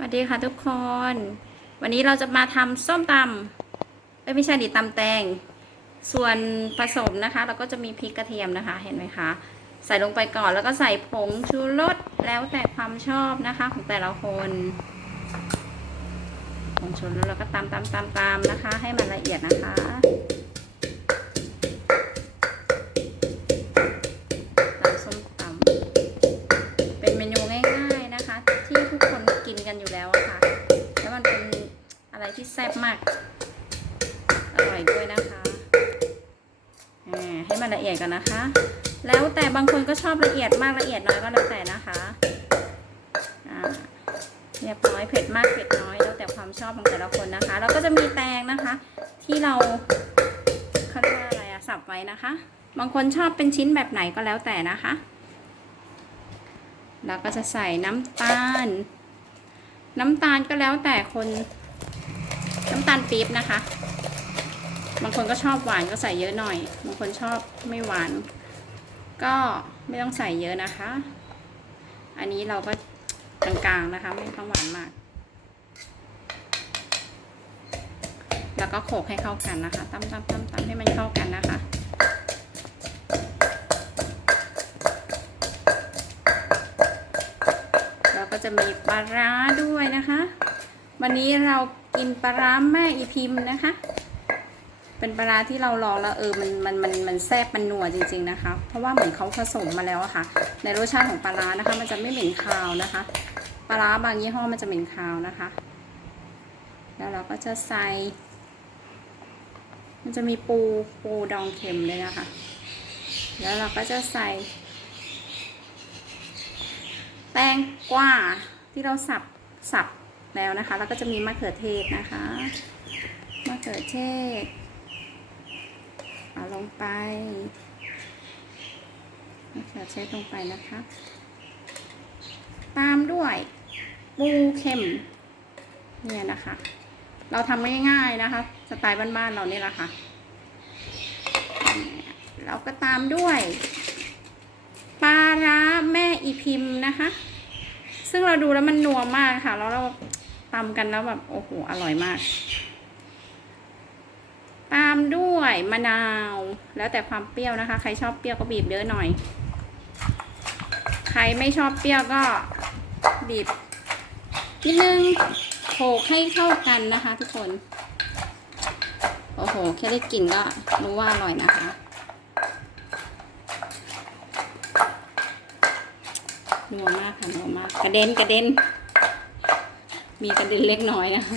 สวัสดีค่ะทุกคน วันนี้เราจะมาทำส้มตำเอ้ยไม่ใช่ดิตำแตง ส่วนผสมนะคะ เราก็จะมีพริกกระเทียมนะคะ เห็นไหมคะ ใส่ลงไปก่อนแล้วก็ใส่ผงชูรสแล้วแต่ความชอบนะคะ ของแต่ละคนผงชูรสแล้วก็ตำตำตำตำนะคะ ให้มันละเอียดนะคะ กันอยู่แล้วอะค่ะ แล้วมันเป็นอะไรที่แซ่บมาก อร่อยด้วยนะคะให้มันละเอียดกันนะคะ แล้วแต่บางคนก็ชอบละเอียดมากละเอียดน้อยก็แล้วแต่นะคะอ่าเรียบร้อยเผ็ดมากเผ็ดน้อยแล้วแต่ความชอบของแต่ละคนนะคะ แล้วก็จะมีแตงนะคะ ที่เราเขาเรียกว่าอะไรอะสับไว้นะคะ บางคนชอบเป็นชิ้นแบบไหนก็แล้วแต่นะคะแล้วก็จะใส่น้ำตาล น้ำตาลก็แล้วแต่คนน้ำตาลปี๊บนะคะ บางคนก็ชอบหวานก็ใส่เยอะหน่อย บางคนชอบไม่หวาน ก็ไม่ต้องใส่เยอะนะคะ อันนี้เราก็กลางๆนะคะ ไม่ต้องหวานมาก แล้วก็โขลกให้เข้ากันนะคะตำตำตำตำให้มันเข้ากันนะคะ จะมีปลาร้าด้วยนะคะ วันนี้เรากินปลาร้าแม่อีพิมพ์นะคะ เป็นปลาร้าที่เราลองแล้วเออมันมันมันมันแซ่บมันนัวจริง ๆนะคะ เพราะว่าเหมือนเขาผสมมาแล้วอะค่ะ ในรสชาติของปลาร้านะคะ มันจะไม่เหม็นคาวนะคะ ปลาร้าบางยี่ห้อมันจะเหม็นคาวนะคะ แล้วเราก็จะใส่ มันจะมีปูปูดองเค็มเลยนะคะ แล้วเราก็จะใส่ ตงกวาที่เราสับสับแล้วนะคะ แล้วก็จะมีมะเขือเทศนะคะมะเขือเทศเอาลงไปมะเขือเทศลงไปนะคะ ตามด้วยปูเค็มเนี่ยนะคะ เราทำง่ายๆนะคะ สไตล์บ้านๆเรานี่แหละค่ะเราก็ตามด้วย อีพิมพ์นะคะ ซึ่งเราดูแล้วมันนัวมากค่ะ แล้วเราตำกันแล้วแบบโอ้โหอร่อยมาก ตามด้วยมะนาว แล้วแต่ความเปรี้ยวนะคะ ใครชอบเปรี้ยวก็บีบเยอะหน่อย ใครไม่ชอบเปรี้ยวก็บีบนิดนึงโขลกให้เข้ากันนะคะ ทุกคน โอ้โห แค่ได้กลิ่นก็รู้ว่าอร่อยนะคะ นัวมากค่ะนัวมากกระเด็นกระเด็น มีกระเด็นเล็กน้อยนะคะ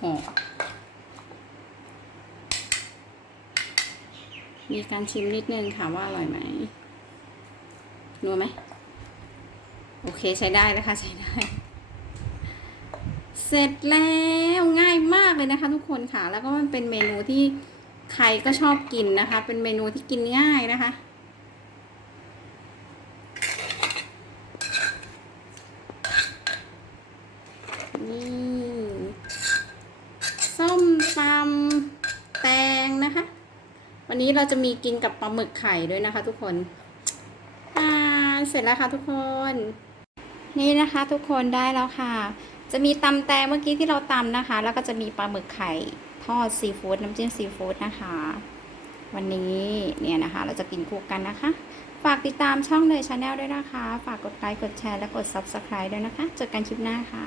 โอ้โหมีการชิมนิดนึงค่ะว่าอร่อยไหมนัวไหมโอเคใช้ได้นะคะใช้ได้ เสร็จแล้วง่ายมากเลยนะคะ ทุกคนค่ะ แล้วก็มันเป็นเมนูที่ใครก็ชอบกินนะคะ เป็นเมนูที่กินง่ายนะคะ นี่ส้มตำแตงนะคะ วันนี้เราจะมีกินกับปลาหมึกไข่ด้วยนะคะ ทุกคนอ่าเสร็จแล้วค่ะทุกคน นี่นะคะ ทุกคนได้แล้วค่ะ จะมีตำแตงเมื่อกี้ที่เราตำนะคะ แล้วก็จะมีปลาหมึกไข่ทอดซีฟู้ดน้ำจิ้มซีฟู้ดนะคะ วันนี้เนี่ยนะคะ เราจะกินคู่กันนะคะ ฝากติดตามช่องเลยชาแนลด้วยนะคะ ฝากกดไลค์กดแชร์และกด Subscribe ด้วยนะคะเจอกันคลิปหน้าค่ะ